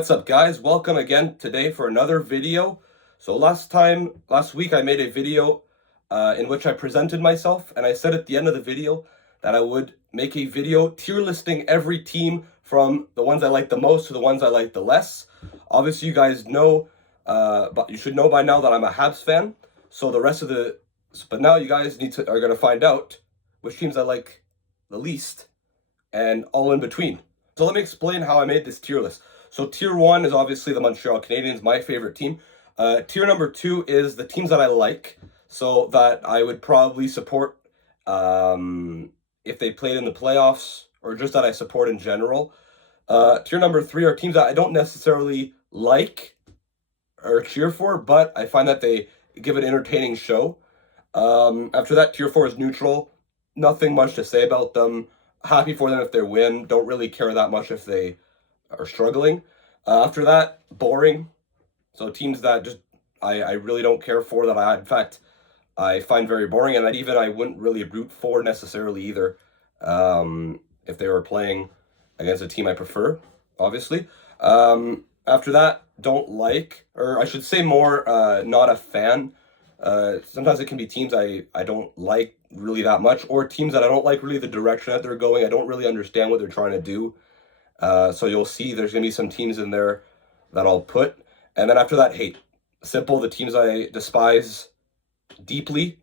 What's up, guys? Welcome again today for another video. So last week I made a video in which I presented myself, and I said at the end of the video that I would make a video tier listing every team from the ones I like the most to the ones I like the less. Obviously, you guys know, but you should know by now that I'm a Habs fan. So but now you guys are gonna find out which teams I like the least and all in between. So let me explain how I made this tier list. So tier 1 is obviously the Montreal Canadiens, my favorite team. Tier number 2 is the teams that I like, so that I would probably support if they played in the playoffs, or just that I support in general. Tier number 3 are teams that I don't necessarily like or cheer for, but I find that they give an entertaining show. After that, tier 4 is neutral. Nothing much to say about them. Happy for them if they win. Don't really care that much if they are struggling. After that, boring. So teams that just I really don't care for, that I find very boring, and that even I wouldn't really root for necessarily either, if they were playing against a team I prefer, obviously. After that, don't like, or I should say more, not a fan. Sometimes it can be teams I don't like really that much, or teams that I don't like really the direction that they're going. I don't really understand what they're trying to do. So you'll see there's going to be some teams in there that I'll put. And then after that, hate. Simple, the teams I despise deeply.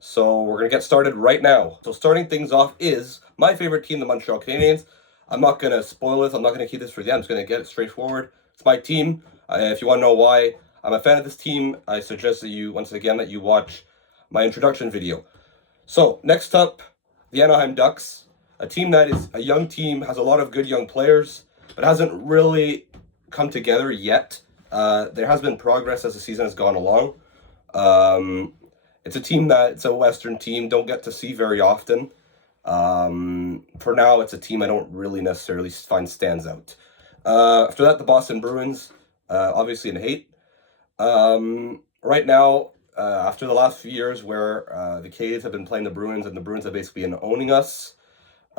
So we're going to get started right now. So starting things off is my favorite team, the Montreal Canadiens. I'm not going to spoil it. I'm not going to keep this for the end. I'm just going to get it straightforward. It's my team. If you want to know why I'm a fan of this team, I suggest that you, once again, that you watch my introduction video. So next up, the Anaheim Ducks. A team that is a young team, has a lot of good young players, but hasn't really come together yet. There has been progress as the season has gone along. It's a team it's a Western team, don't get to see very often. For now, it's a team I don't really necessarily find stands out. After that, the Boston Bruins, obviously in hate. Right now, after the last few years where the Caves have been playing the Bruins and the Bruins have basically been owning us,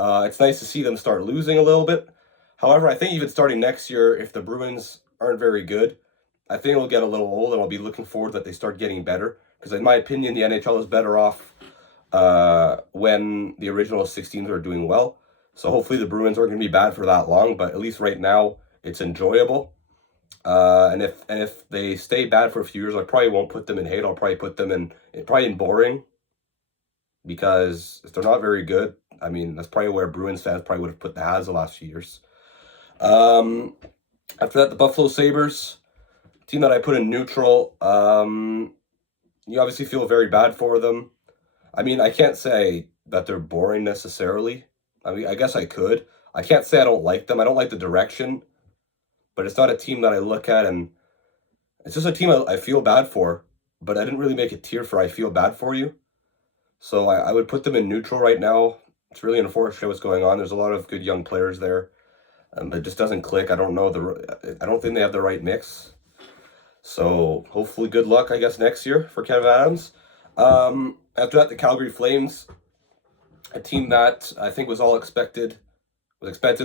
it's nice to see them start losing a little bit. However, I think even starting next year, if the Bruins aren't very good, I think it'll get a little old, and I'll be looking forward that they start getting better. Because in my opinion, the NHL is better off when the original 6 teams are doing well. So hopefully the Bruins aren't going to be bad for that long, but at least right now it's enjoyable. And if they stay bad for a few years, I probably won't put them in hate. I'll probably put them in boring, because if they're not very good, I mean, that's probably where Bruins fans probably would have put the Habs the last few years. After that, the Buffalo Sabres, team that I put in neutral. You obviously feel very bad for them. I mean, I can't say that they're boring necessarily. I mean, I guess I could. I can't say I don't like them. I don't like the direction, but it's not a team that I look at and it's just a team I feel bad for, but I didn't really make a tier for I feel bad for you. So I would put them in neutral right now. It's really unfortunate what's going on. There's a lot of good young players there, but it just doesn't click. I don't think they have the right mix. So hopefully good luck, I guess, next year for Kevin Adams. After that, the Calgary Flames, a team that I think was expected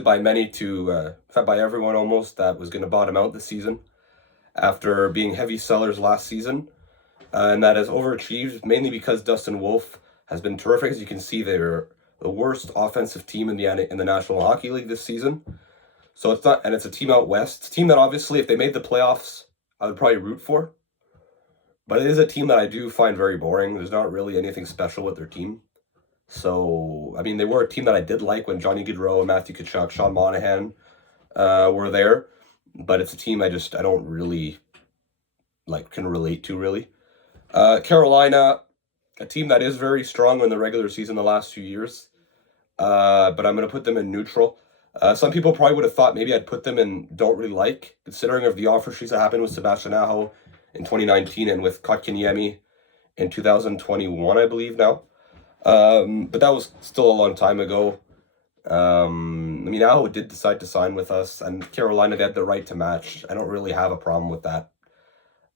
by many by everyone almost, that was going to bottom out this season after being heavy sellers last season. And that has overachieved, mainly because Dustin Wolf has been terrific. As you can see, they're the worst offensive team in the National Hockey League this season. So it's a team out west. It's a team that obviously, if they made the playoffs, I would probably root for. But it is a team that I do find very boring. There's not really anything special with their team. So, I mean, they were a team that I did like when Johnny Gaudreau, Matthew Tkachuk, Sean Monahan were there. But it's a team I don't really can relate to, really. Carolina, a team that is very strong in the regular season the last few years. But I'm going to put them in neutral. Some people probably would have thought maybe I'd put them in don't really like, considering of the offer sheets that happened with Sebastian Aho in 2019 and with Kotkaniemi in 2021, I believe now. But that was still a long time ago. I mean, Aho did decide to sign with us, and Carolina had the right to match. I don't really have a problem with that.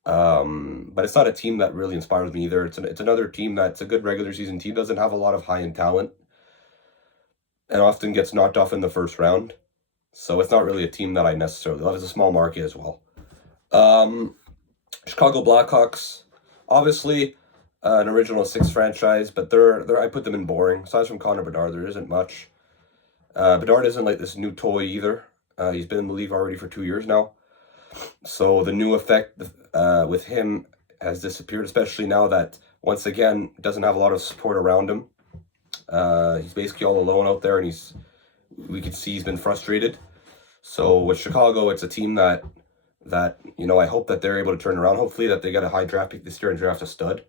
But it's not a team that really inspires me either. It's another team that's a good regular season team, doesn't have a lot of high-end talent, and often gets knocked off in the first round. So it's not really a team that I necessarily love. It's a small market as well. Um, Chicago Blackhawks, obviously an original six franchise, but they're I put them in boring. Aside from Connor Bedard, there isn't much. Bedard isn't like this new toy either. He's been in the league already for 2 years now. So the new effect with him has disappeared, especially now that, once again, doesn't have a lot of support around him. He's basically all alone out there, and we can see he's been frustrated. So with Chicago, it's a team that I hope that they're able to turn around. Hopefully that they get a high draft pick this year and draft a stud.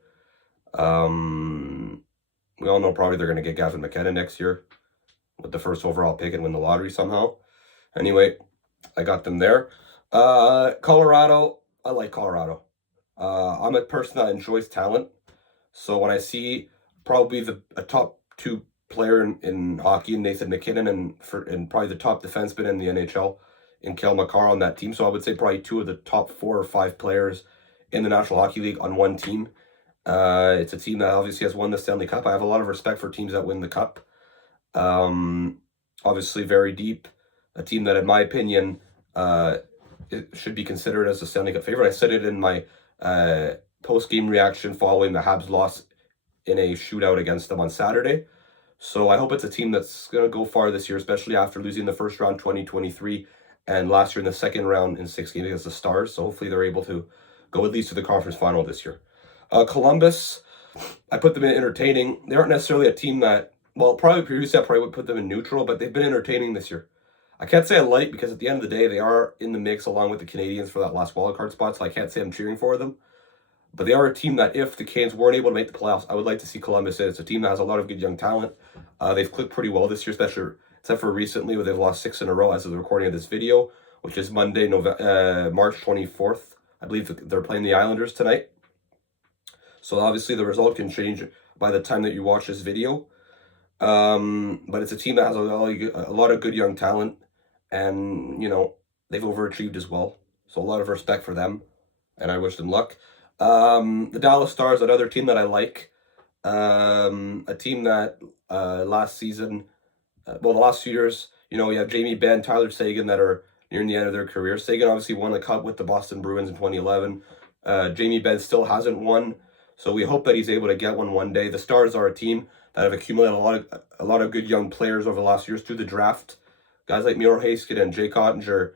We all know probably they're going to get Gavin McKenna next year with the first overall pick and win the lottery somehow. Anyway, I got them there. Colorado, I like Colorado. I'm a person that enjoys talent. So when I see probably a top two player in hockey, Nathan McKinnon, and probably the top defenseman in the NHL in Cale Makar on that team. So I would say probably two of the top 4 or 5 players in the National Hockey League on one team. It's a team that obviously has won the Stanley Cup. I have a lot of respect for teams that win the cup. Obviously very deep. A team that, in my opinion, it should be considered as a Stanley Cup favorite. I said it in my post-game reaction following the Habs loss in a shootout against them on Saturday. So I hope it's a team that's going to go far this year, especially after losing the first round 2023 and last year in the second round in 6 games against the Stars. So hopefully they're able to go at least to the conference final this year. Columbus, I put them in entertaining. They aren't necessarily a team that, well, probably previously I probably would put them in neutral, but they've been entertaining this year. I can't say I like, because at the end of the day, they are in the mix along with the Canadians for that last wildcard spot, so I can't say I'm cheering for them. But they are a team that, if the Canes weren't able to make the playoffs, I would like to see Columbus in. It's a team that has a lot of good young talent. They've clicked pretty well this year, especially except for recently, where they've lost 6 in a row as of the recording of this video, which is Monday, March 24th. I believe they're playing the Islanders tonight. So obviously the result can change by the time that you watch this video. But it's a team that has a lot of good young talent, and they've overachieved as well. So a lot of respect for them, and I wish them luck. The Dallas Stars, another team that I like. A team that last season, the last few years, you have Jamie Benn, Tyler Seguin that are nearing the end of their career. Seguin obviously won the Cup with the Boston Bruins in 2011. Jamie Benn still hasn't won, so we hope that he's able to get one day. The Stars are a team that have accumulated a lot of good young players over the last years through the draft. Guys like Miro Heiskanen, Jay Cottinger,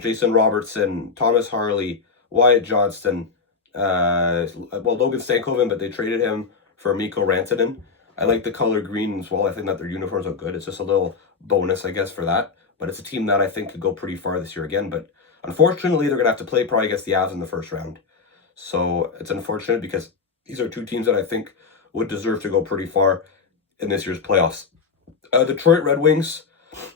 Jason Robertson, Thomas Harley, Wyatt Johnston, Logan Stankoven, but they traded him for Mikko Rantanen. I like the color green as well. I think that their uniforms are good. It's just a little bonus, I guess, for that. But it's a team that I think could go pretty far this year again. But unfortunately, they're going to have to play probably against the Avs in the first round. So it's unfortunate, because these are two teams that I think would deserve to go pretty far in this year's playoffs. Detroit Red Wings,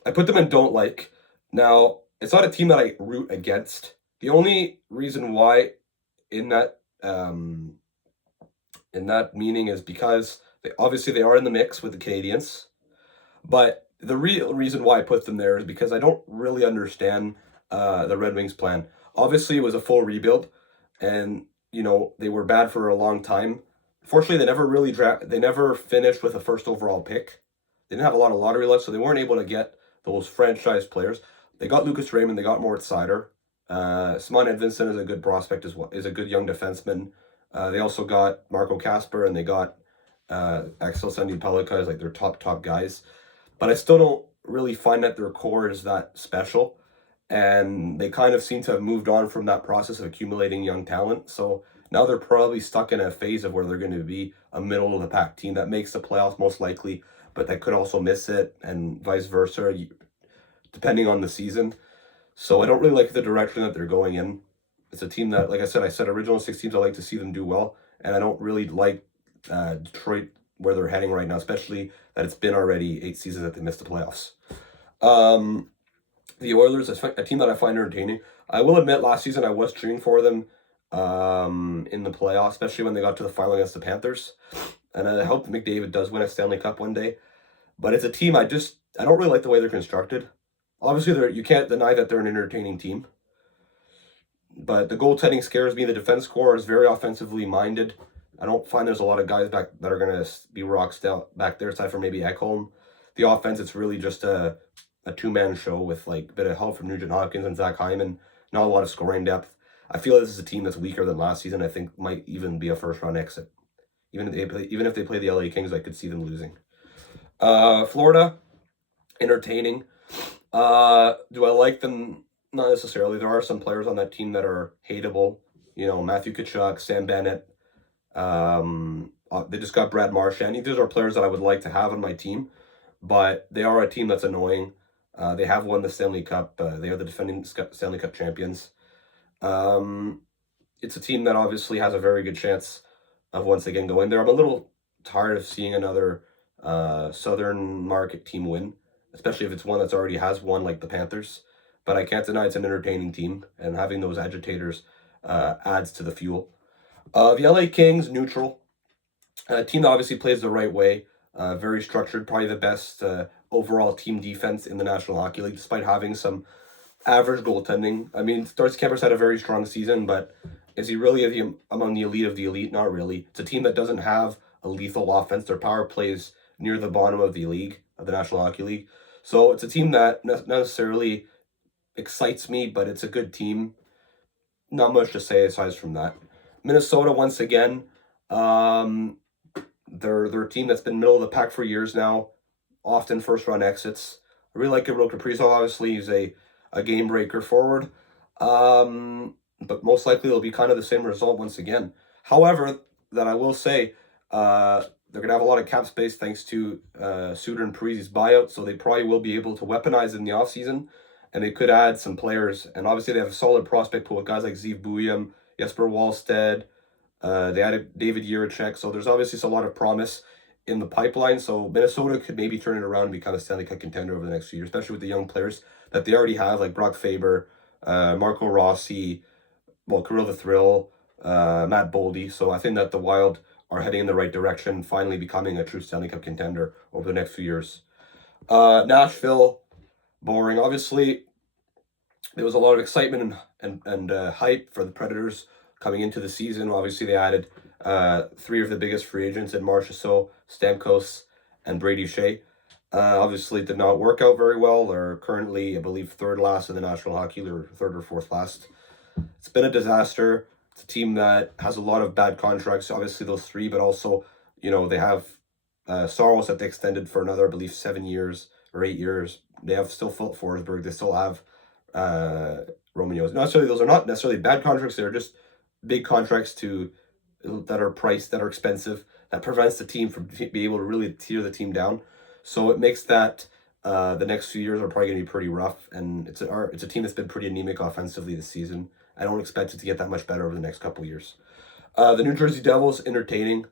I put them in don't like. Now, it's not a team that I root against. The only reason why in that meaning is because they are in the mix with the Canadians. But the real reason why I put them there is because I don't really understand the Red Wings plan. Obviously, it was a full rebuild, and they were bad for a long time. Fortunately, they never finished with a first overall pick. They didn't have a lot of lottery luck, so they weren't able to get those franchise players. They got Lucas Raymond, they got Moritz Seider. Simon Edvinsson is a good prospect as well, is a good young defenseman. They also got Marco Kasper, and they got Axel Sandin-Pellikka as like their top guys. But I still don't really find that their core is that special. And they kind of seem to have moved on from that process of accumulating young talent. So now they're probably stuck in a phase of where they're going to be a middle of the pack team that makes the playoffs most likely, but that could also miss it, and vice versa, depending on the season. So I don't really like the direction that they're going in. It's a team that, like I said original 6 teams, I like to see them do well. And I don't really like Detroit where they're heading right now, especially that it's been already 8 seasons that they missed the playoffs. The Oilers, a team that I find entertaining. I will admit, last season I was cheering for them in the playoffs, especially when they got to the final against the Panthers. And I hope McDavid does win a Stanley Cup one day. But it's a team I don't really like the way they're constructed. Obviously, you can't deny that they're an entertaining team. But the goaltending scares me. The defense core is very offensively minded. I don't find there's a lot of guys back that are going to be rock stout back there, aside from maybe Ekholm. The offense, it's really just a a two-man show with like a bit of help from Nugent Hopkins and Zach Hyman, not a lot of scoring depth. I feel like this is a team that's weaker than last season. I think might even be a first-round exit. Even if they play the LA Kings, I could see them losing. Florida, entertaining. Do I like them? Not necessarily. There are some players on that team that are hateable. You know, Matthew Tkachuk, Sam Bennett. They just got Brad Marchand. These are players that I would like to have on my team, but they are a team that's annoying. They have won the Stanley Cup. They are the defending Stanley Cup champions. It's a team that obviously has a very good chance of once again going there. I'm a little tired of seeing another Southern market team win, especially if it's one that's already has won like the Panthers. But I can't deny it's an entertaining team, and having those agitators adds to the fuel. The LA Kings, neutral. A team that obviously plays the right way. Very structured, probably the best overall team defense in the National Hockey League, despite having some average goaltending. I mean, Darcy Kuemper's had a very strong season, but is he really among the elite of the elite? Not really. It's a team that doesn't have a lethal offense. Their power plays near the bottom of the league, of the National Hockey League. So it's a team that not necessarily excites me, but it's a good team. Not much to say aside from that. Minnesota, once again, they're a team that's been middle of the pack for years now, often first round exits. I really like Gabriel Kaprizov. Obviously, he's a game breaker forward. But most likely it'll be kind of the same result once again. However, that I will say, they're going to have a lot of cap space thanks to Suter and Parise's buyout, so they probably will be able to weaponize in the offseason, and they could add some players. And obviously they have a solid prospect pool with guys like Zeev Buium, Jesper Wallstedt. They added David Jiricek, so there's obviously a lot of promise in the pipeline. So Minnesota could maybe turn it around and become a Stanley Cup contender over the next few years, especially with the young players that they already have, like Brock Faber, Marco Rossi, Kirill the Thrill, Matt Boldy. So I think that the Wild are heading in the right direction, finally becoming a true Stanley Cup contender over the next few years. Nashville, boring. Obviously, there was a lot of excitement and hype for the Predators coming into the season. Obviously, they added three of the biggest free agents in Marchessault, Stamkos, and Brady Shea. Obviously, it did not work out very well. They're currently, I believe, third last in the National Hockey League, or third or fourth last. It's been a disaster. It's a team that has a lot of bad contracts, obviously those three, but also, they have Saros that they extended for another, I believe, 7 years or 8 years. They have still Philip Forsberg. They still have Romanio's. Those are not necessarily bad contracts. They're just big contracts that are priced, that are expensive, that prevents the team from being able to really tear the team down. So it makes that the next few years are probably going to be pretty rough, and it's a team that's been pretty anemic offensively this season. I don't expect it to get that much better over the next couple of years. The New Jersey Devils, entertaining.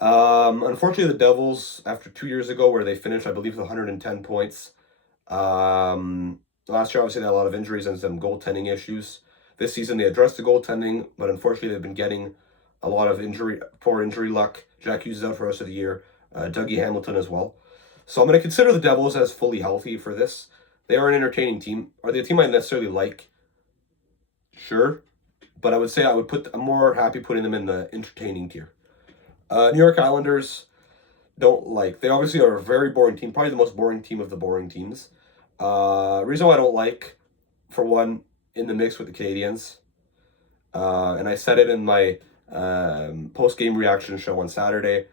Unfortunately, the Devils, after 2 years ago where they finished, I believe, with 110 points. Last year, obviously, they had a lot of injuries and some goaltending issues. This season, they addressed the goaltending, but unfortunately, they've been getting a lot of poor injury luck. Jack Hughes is out for the rest of the year. Dougie Hamilton as well. So I'm going to consider the Devils as fully healthy for this. They are an entertaining team. Are they a team I necessarily like? Sure. But I would say I'm more happy putting them in the entertaining tier. New York Islanders, don't like. They obviously are a very boring team. Probably the most boring team of the boring teams. Reason why I don't like, for one, in the mix with the Canadiens. And I said it in my post-game reaction show on Saturday,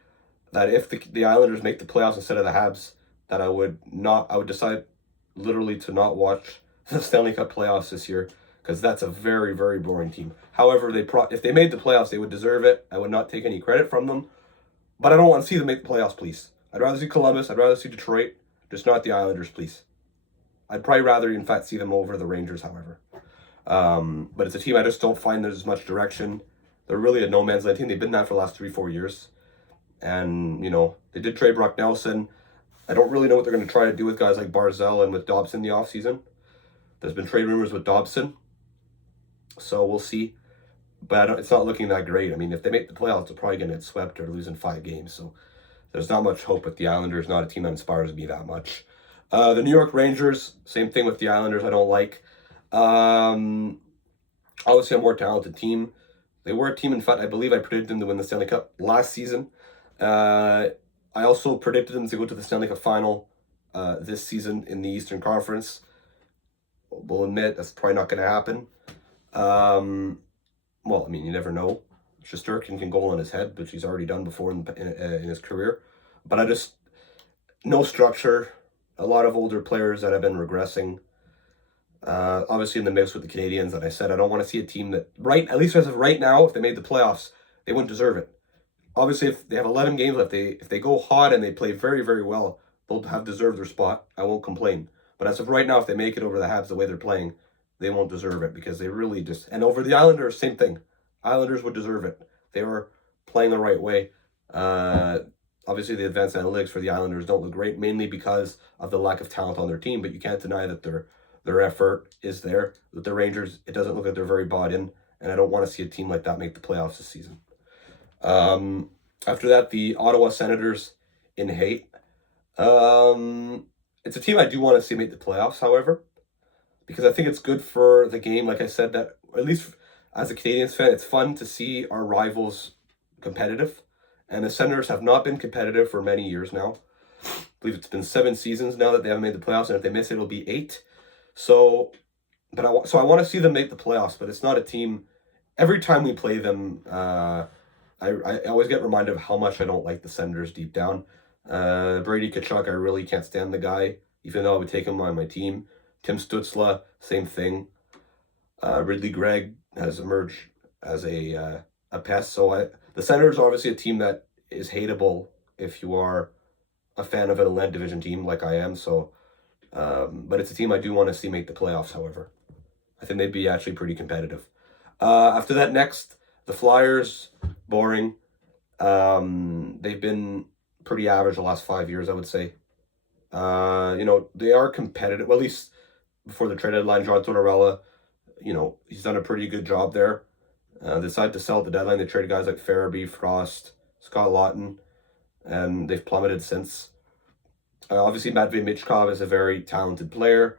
that if the Islanders make the playoffs instead of the Habs, that I would decide literally to not watch the Stanley Cup playoffs this year, because that's a very, very boring team. However, if they made the playoffs, they would deserve it. I would not take any credit from them, but I don't want to see them make the playoffs, please. I'd rather see Columbus, I'd rather see Detroit, just not the Islanders, please. I'd probably rather, in fact, see them over the Rangers, however. But it's a team I just don't find there's as much direction. They're really a no man's land team. They've been that for the last 3-4 years. And, they did trade Brock Nelson. I don't really know what they're going to try to do with guys like Barzell and with Dobson in the offseason. There's been trade rumors with Dobson, so we'll see. But it's not looking that great. I mean, if they make the playoffs, they're probably going to get swept or lose in 5 games. So there's not much hope with the Islanders. Not a team that inspires me that much. The New York Rangers, same thing with the Islanders. I don't like. Obviously, a more talented team. They were a team, in fact, I believe I predicted them to win the Stanley Cup last season. I also predicted them to go to the Stanley Cup final this season in the Eastern Conference. We'll admit that's probably not going to happen. Well, I mean, you never know. Shesterkin can goal on his head, which he's already done before in his career. But no structure. A lot of older players that have been regressing. Obviously in the mix with the Canadians, that I said I don't want to see a team that at least as of right now, if they made the playoffs, they wouldn't deserve it. Obviously, if they have 11 games left, if they go hot and they play very, very well, they'll have deserved their spot. I won't complain. But as of right now, if they make it over the Habs the way they're playing, they won't deserve it because they really just... And over the Islanders, same thing. Islanders would deserve it. They were playing the right way. Obviously, the advanced analytics for the Islanders don't look great, mainly because of the lack of talent on their team, but you can't deny that their effort is there. With the Rangers, it doesn't look like they're very bought in, and I don't want to see a team like that make the playoffs this season. After that, the Ottawa Senators in hate. It's a team I do want to see make the playoffs, however, because I think it's good for the game. Like I said, that at least as a Canadiens fan, it's fun to see our rivals competitive. And the Senators have not been competitive for many years now. I believe it's been 7 seasons now that they haven't made the playoffs, and if they miss it, it'll be 8. So I want to see them make the playoffs, but it's not a team. Every time we play them, I always get reminded of how much I don't like the Senators deep down. Brady Tkachuk, I really can't stand the guy, even though I would take him on my team. Tim Stützle, same thing. Ridley Gregg has emerged as a pest. So the Senators are obviously a team that is hateable if you are a fan of an Atlantic Division team like I am. So, but it's a team I do want to see make the playoffs, however. I think they'd be actually pretty competitive. After that, next, the Flyers, boring. They've been pretty average the last 5 years, I would say. They are competitive. Well, at least before the trade deadline, John Tortorella, he's done a pretty good job there. They decided to sell at the deadline. They traded guys like Farabee, Frost, Scott Lawton, and they've plummeted since. Obviously, Matvei Michkov is a very talented player.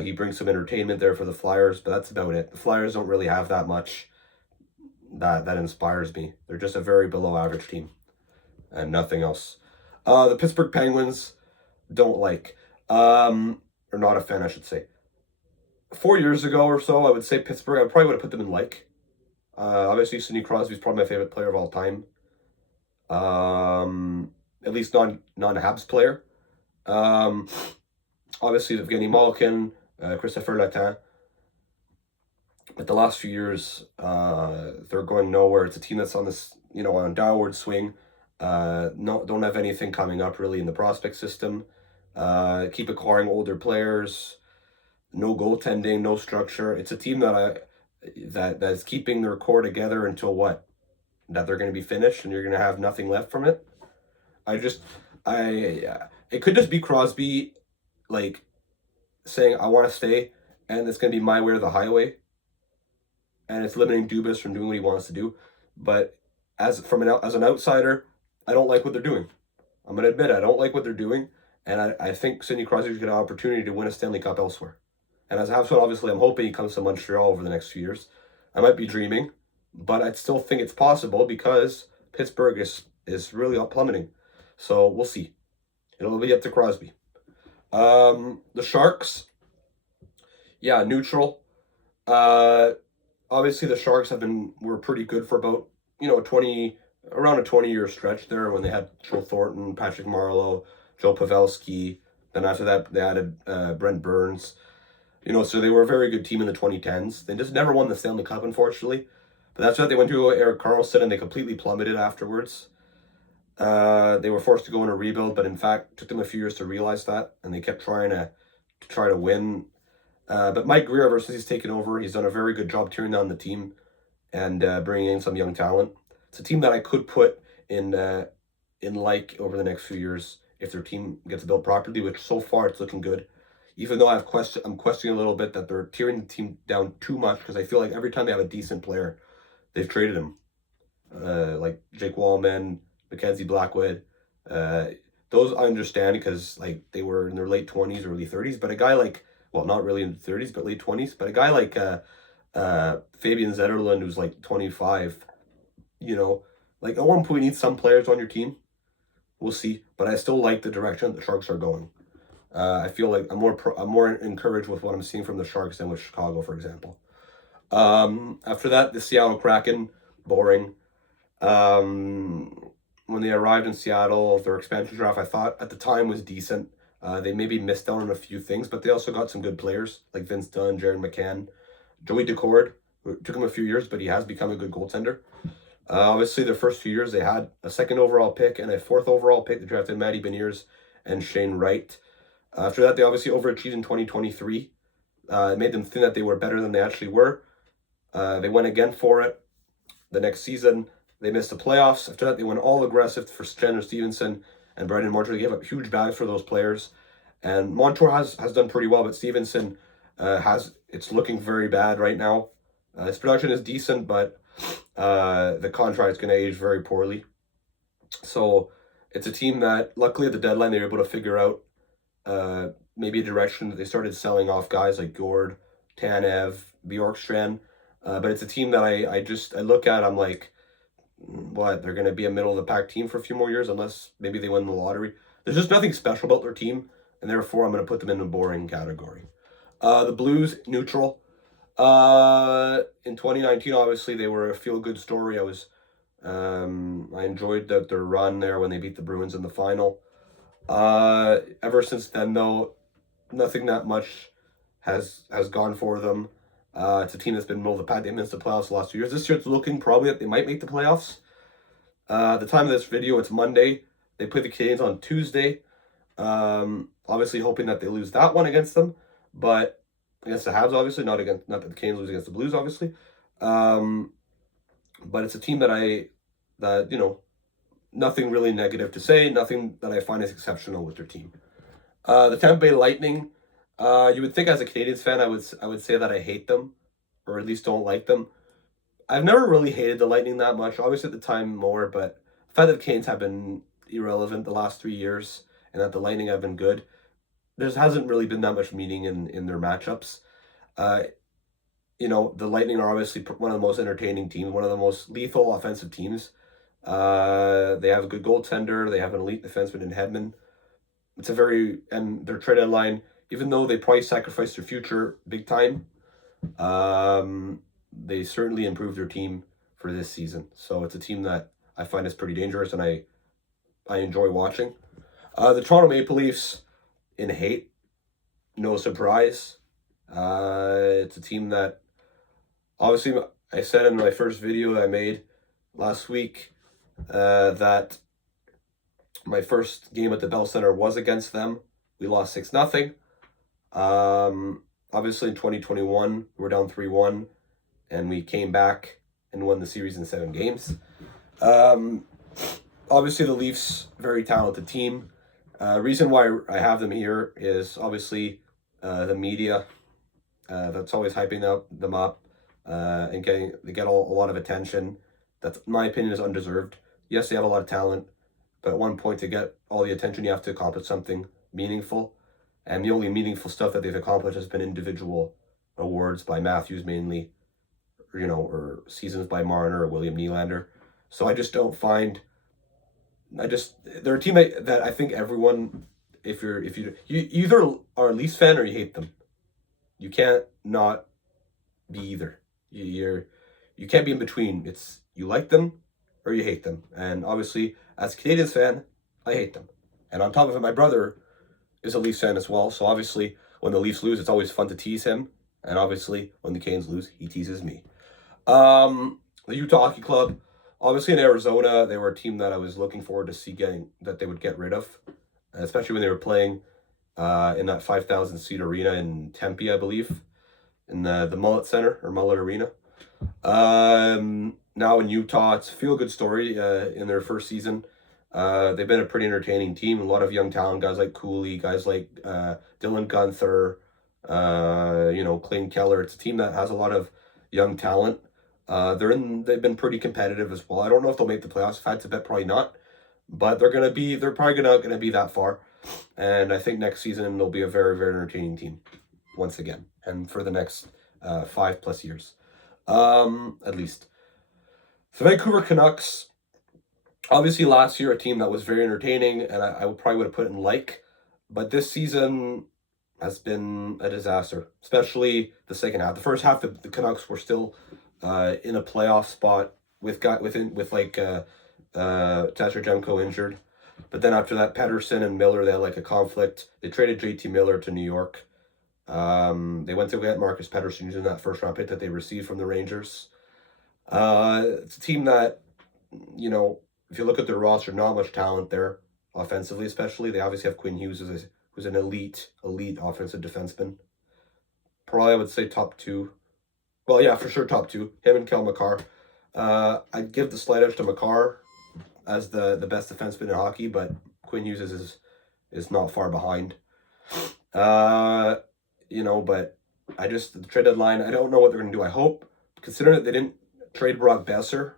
He brings some entertainment there for the Flyers, but that's about it. The Flyers don't really have that much that inspires me. They're just a very below-average team and nothing else. The Pittsburgh Penguins don't like, or not a fan, I should say. 4 years ago or so, I would say Pittsburgh, I probably would have put them in like. Obviously, Sidney Crosby is probably my favorite player of all time. At least non-Habs player. Obviously, Evgeny Malkin, Christopher Letang. But the last few years, they're going nowhere. It's a team that's on this, on a downward swing. Don't have anything coming up really in the prospect system. Keep acquiring older players. No goaltending, no structure. It's a team that's keeping their core together until what? That they're going to be finished and you're going to have nothing left from it. It could just be Crosby, like, saying, I want to stay, and it's going to be my way or the highway. And it's limiting Dubas from doing what he wants to do. But as an outsider, I don't like what they're doing. I'm going to admit I don't like what they're doing. And I think Sidney Crosby's got an opportunity to win a Stanley Cup elsewhere. And as a Habs fan, obviously, I'm hoping he comes to Montreal over the next few years. I might be dreaming, but I still think it's possible because Pittsburgh is really plummeting. So we'll see. It'll be up to Crosby. The Sharks, yeah, neutral. Obviously, the Sharks were pretty good for about around a 20-year stretch there when they had Joe Thornton, Patrick Marleau, Joe Pavelski. Then after that, they added Brent Burns. So they were a very good team in the 2010s. They just never won the Stanley Cup, unfortunately. But that's what they went to Erik Karlsson, and they completely plummeted afterwards. They were forced to go in a rebuild, but in fact, it took them a few years to realize that, and they kept trying to win. But Mike Greer, ever since he's taken over, he's done a very good job tearing down the team and bringing in some young talent. It's a team that I could put in over the next few years if their team gets built properly, which so far it's looking good. Even though I'm questioning a little bit that they're tearing the team down too much because I feel like every time they have a decent player, they've traded him. Like Jake Wallman, Mackenzie Blackwood. Those I understand because they were in their late 20s, early 30s. But a guy like, well, not really in the 30s, but late 20s. But a guy like Fabian Zetterlund, who's 25, at one point you need some players on your team. We'll see. But I still like the direction the Sharks are going. I feel like I'm more encouraged with what I'm seeing from the Sharks than with Chicago, for example. After that, the Seattle Kraken, boring. When they arrived in Seattle, their expansion draft I thought at the time was decent. They maybe missed out on a few things, but they also got some good players like Vince Dunn, Jared McCann, Joey Decord. It took him a few years, but he has become a good goaltender. Obviously, their first few years, they had a second overall pick and a fourth overall pick. They drafted Matty Beniers and Shane Wright. After that, they obviously overachieved in 2023. It made them think that they were better than they actually were. They went again for it. The next season, they missed the playoffs. After that, they went all aggressive for Chandler Stevenson and Brendan Montour. They gave up huge bags for those players. And Montour has done pretty well, but Stevenson it's looking very bad right now. His production is decent, but the contract is going to age very poorly. So it's a team that, luckily at the deadline, they were able to figure out maybe a direction. They started selling off guys like Gord, Tanev, Bjorkstrand. But it's a team that I look at, I'm like, what, they're going to be a middle of the pack team for a few more years unless maybe they win the lottery. There's just nothing special about their team, and therefore I'm going to put them in the boring category. The Blues, neutral. In 2019, obviously they were a feel-good story. I enjoyed their run there when they beat the Bruins in the final. Ever since then, though, nothing that much has gone for them. It's a team that's been middle of the pack. They missed the playoffs the last 2 years. This year, it's looking probably that they might make the playoffs. The time of this video, it's Monday. They play the Canadiens on Tuesday. Obviously, hoping that they lose that one against them, but against the Habs, obviously, not that the Canadiens lose against the Blues, obviously. But it's a team that nothing really negative to say. Nothing that I find is exceptional with their team. The Tampa Bay Lightning. You would think as a Canadiens fan, I would say that I hate them, or at least don't like them. I've never really hated the Lightning that much. Obviously at the time more, but the fact that the Canes have been irrelevant the last 3 years and that the Lightning have been good, there hasn't really been that much meaning in their matchups. The Lightning are obviously one of the most entertaining teams, one of the most lethal offensive teams. They have a good goaltender. They have an elite defenseman in Hedman. And their trade deadline, even though they probably sacrificed their future big time, they certainly improved their team for this season. So it's a team that I find is pretty dangerous, and I enjoy watching. The Toronto Maple Leafs, in hate, no surprise. It's a team that, obviously, I said in my first video that I made last week that my first game at the Bell Center was against them. We lost 6-0. Obviously, in 2021, we were down 3-1, and we came back and won the series in 7 games. Obviously, the Leafs, very talented team. Reason why I have them here is obviously the media that's always hyping them up and they get a lot of attention. That, in my opinion, is undeserved. Yes, they have a lot of talent, but at one point to get all the attention, you have to accomplish something meaningful. And the only meaningful stuff that they've accomplished has been individual awards by Matthews mainly, or seasons by Marner or William Nylander. So I just don't find. They're a team that I think everyone, if you either are a Leafs fan or you hate them. You can't not be either. You can't be in between. It's you like them or you hate them. And obviously, as a Canadiens fan, I hate them. And on top of it, my brother is a Leafs fan as well. So obviously, when the Leafs lose, it's always fun to tease him. And obviously, when the Canes lose, he teases me. The Utah Hockey Club, obviously in Arizona, they were a team that I was looking forward to that they would get rid of, especially when they were playing in that 5,000 seat arena in Tempe, I believe, in the Mullet Center or Mullet Arena. Now in Utah, it's a feel-good story in their first season. They've been a pretty entertaining team. A lot of young talent, guys like Cooley, guys like Dylan Gunther, Clayton Keller. It's a team that has a lot of young talent. They've been pretty competitive as well. I don't know if they'll make the playoffs. If I had to bet, probably not. But they're probably not gonna be that far. And I think next season they'll be a very, very entertaining team once again, and for the next 5+ years, at least. The Vancouver Canucks, obviously last year a team that was very entertaining, and I probably would have put it in like. But this season has been a disaster, especially the second half. The first half, the Canucks were still in a playoff spot with Tacharchenko injured. But then after that, Pedersen and Miller, they had like a conflict. They traded JT Miller to New York. They went to get Marcus Pedersen using that first round pick that they received from the Rangers. It's a team that, you know, if you look at their roster, not much talent there offensively, especially. They obviously have Quinn Hughes who's an elite offensive defenseman. Probably I would say top two. Well, yeah, for sure top two. Him and Kel McCarr. I'd give the slight edge to McCarr as the best defenseman in hockey, but Quinn Hughes is not far behind. You know, but the trade deadline, I don't know what they're gonna do. I hope, considering that they didn't trade Brock Besser,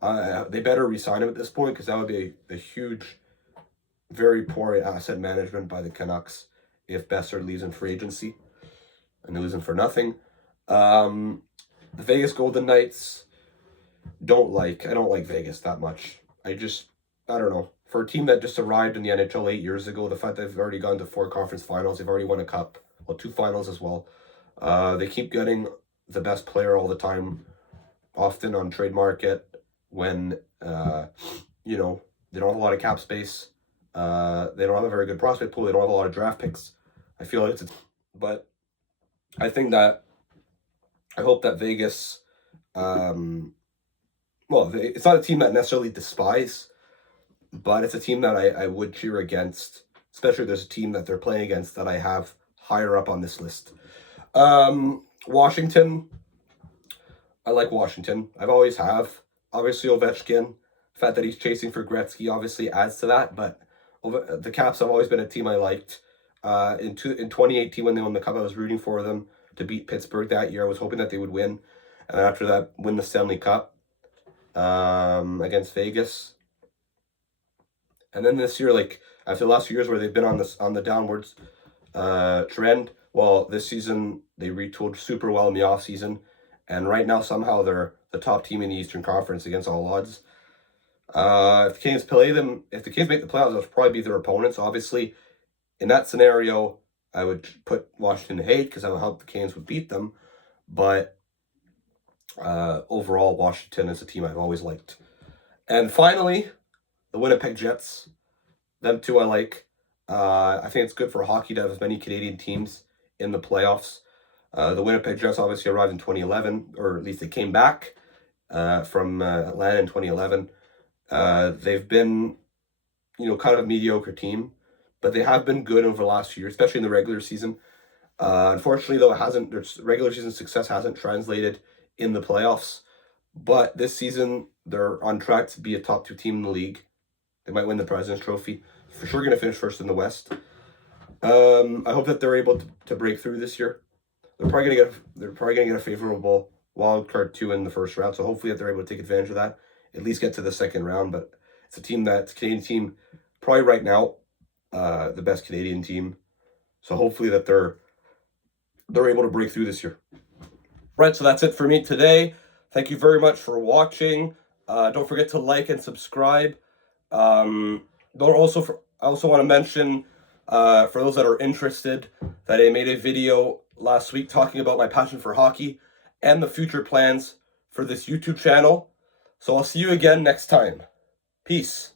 they better resign him at this point, because that would be a huge, very poor asset management by the Canucks if Besser leaves in free agency and they lose him for nothing. The Vegas Golden Knights, I don't like Vegas that much. I don't know. For a team that just arrived in the NHL 8 years ago, the fact that they've already gone to 4 conference finals, they've already won a cup, well, 2 finals as well. They keep getting the best player all the time, often on trade market when, you know, they don't have a lot of cap space. They don't have a very good prospect pool. They don't have a lot of draft picks. I feel like but I hope that Vegas, well, it's not a team that necessarily despise, but it's a team that I would cheer against, especially if there's a team that they're playing against that I have higher up on this list. Washington, I like Washington. I've always have. Obviously, Ovechkin, the fact that he's chasing for Gretzky obviously adds to that, but the Caps have always been a team I liked. In 2018, when they won the Cup, I was rooting for them to beat Pittsburgh that year. I was hoping that they would win, and after that, win the Stanley Cup against Vegas. And then this year, like after the last few years where they've been on the downwards trend, well, this season they retooled super well in the offseason, and right now somehow they're the top team in the Eastern Conference against all odds. If the Canes make the playoffs, it'll probably be their opponents. Obviously, in that scenario, I would put Washington to hate because I would hope the Canes would beat them. But overall, Washington is a team I've always liked. And finally, the Winnipeg Jets. Them too I like. I think it's good for hockey to have as many Canadian teams in the playoffs. The Winnipeg Jets obviously arrived in 2011, or at least they came back from Atlanta in 2011. They've been, kind of a mediocre team, but they have been good over the last few years, especially in the regular season. Unfortunately, though, their regular season success hasn't translated in the playoffs. But this season, they're on track to be a top 2 team in the league. They might win the President's Trophy. For sure going to finish first in the West. I hope that they're able to break through this year. They're probably going to get a favorable wild card 2 in the first round. So hopefully that they're able to take advantage of that, at least get to the second round. But it's a Canadian team, probably right now, the best Canadian team. So hopefully that they're able to break through this year. Right, so that's it for me today. Thank you very much for watching. Don't forget to like and subscribe. I also want to mention, for those that are interested, that I made a video last week talking about my passion for hockey and the future plans for this YouTube channel. So I'll see you again next time. Peace.